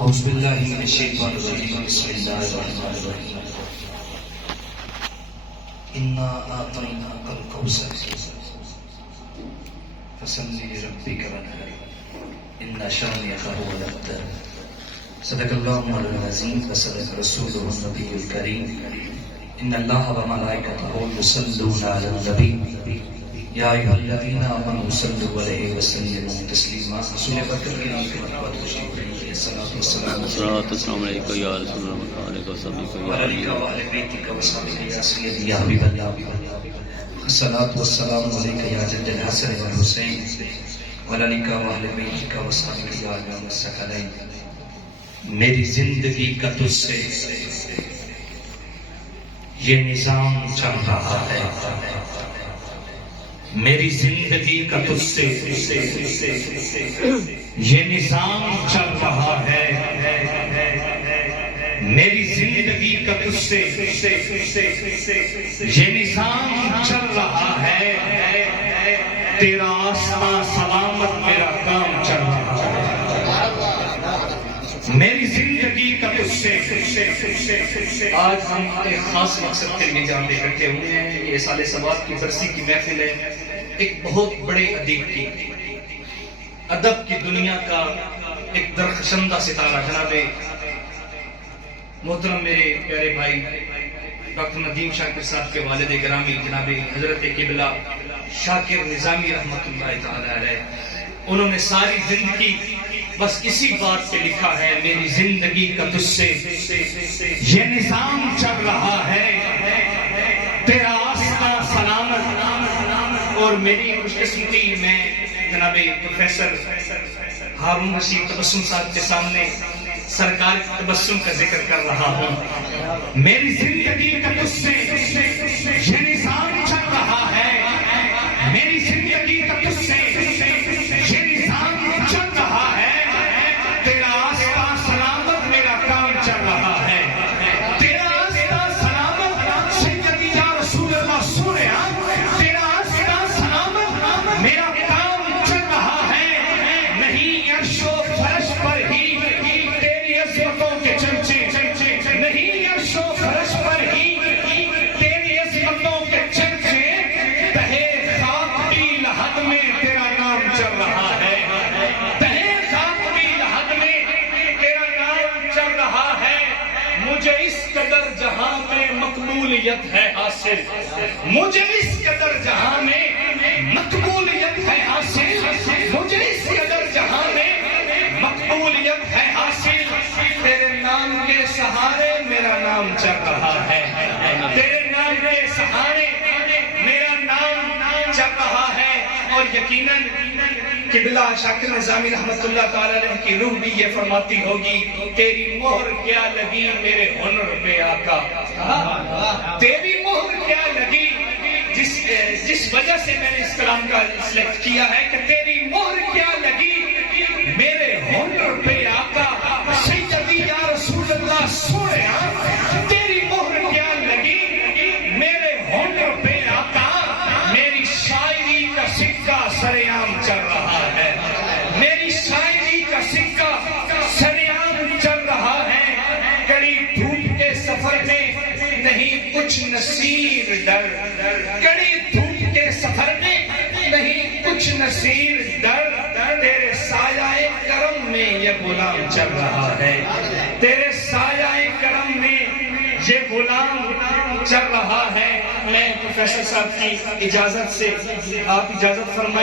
اعوذ باللہ من الشیطان الرجیم بسم اللہ الرحمن الرحیم انا اعطیناک الکوثر فصل لربک وانحر ان شانئک هو الابتر صدق اللہ مولانا العظیم وصدق رسولہ النبی الکریم ان اللہ وملائکتہ یصلون علی النبی یا ایھا الذین آمنوا صلوا علیہ وسلموا تسلیما رسول برکت کی نام کے مرحبت تشریف رکھیے الصلاۃ والسلام علیکم یا رسول اللہ علیہ وسلم وعلیک وعلی بیتک وصحبک یا سیدی یا حبیب اللہ الصلاۃ والسلام علیک یا جد الحسن والحسین وعلیک وعلی بیتک وصحبک یا امام الثقلین میری زندگی کا تجھ سے یہ نظام چل رہا ہے میری زندگی کا تجھ سے یہ نظام چل رہا ہے میری زندگی کا تجھ سے یہ نظام چل رہا ہے تیرا آسنا سلامت میرا کام چل رہا ہے میری زندگی کا تجھ سے آج ہم ایک خاص مقصد کے لیے جان دے بیٹھے ہوئے ہیں یہ سال ثواب کی برسی کی محفل ہے ایک بہت بڑے ادیب کی ادب کی دنیا کا ایک درخشندہ ستارہ جناب محترم میرے پیارے بھائی ڈاکٹر ندیم شاکر صاحب کے والد گرامی جناب حضرت قبلہ شاکر نظامی رحمۃ اللہ تعالی علیہ انہوں نے ساری زندگی بس اسی بات پہ لکھا ہے میری زندگی کا تجھ سے یہ نظام چل رہا ہے تیرا آسنا سلامت اور میری خوش قسمتی میں جناب پروفیسر ہارون رشید تبسم صاحب کے سامنے سرکار کے تبسم کا ذکر کر رہا ہوں میری زندگی کا تجھ سے یہ نظام چل رہا ہے میری زندگی کا تجھ سے یہ نظام چل رہا ہے تیرا آستا سلامت میرا کام چل رہا ہے تیرا آستا سلامت سیدی یا رسول اللہ سنیا تیرا آستا سلامت میرا کام چل رہا ہے نہیں عرش و فرش پر ہی تیری عظمتوں کے چرچے نہیں عرش و فرش پر ہی تیری عظمتوں کے چرچے تہے خاک کی لحد میں تیرا نام چل رہا ہے تہے خاک کی لحد میں تیرا نام چل رہا ہے مجھے اس قدر جہاں میں مقبولیت ہے حاصل مجھے اس قدر جہاں میں مقبولیت ہے حاصل مجھے اس قدر جہاں میں مقبولیت ہے حاصل تیرے نام کے سہارے میرا نام چل رہا ہے تیرے نام کے سہارے میرا نام چل رہا ہے اور یقیناً قبلہ شاکر نظامی رحمت اللہ تعالی علیہ کی روح بھی یہ فرماتی ہوگی تیری مہر کیا لگی میرے ہنر پہ آقا تیری مہر کیا لگی جس وجہ سے میں نے اس کلام کا سلیکٹ کیا ہے کہ تیری مہر کیا لگی میرے ہنر پہ آقا سیدی یا رسول اللہ سنیا تیری مہر کیا لگی میرے ہنر پہ آقا میری شاعری کا سکہ سرعام چل رہا ہے میری شاعری کا سکہ سرعام چل رہا ہے کڑی دھوپ کے سفر میں نہیں کچھ نصیر ڈر کڑی دھوپ کے سفر میں نہیں کچھ نصیر ڈر تیرے سایہ کرم میں یہ غلام چل رہا ہے تیرے سایہ کرم میں یہ غلام چل رہا ہے میں پروفیسر صاحب کی اجازت سے آپ اجازت فرمائیں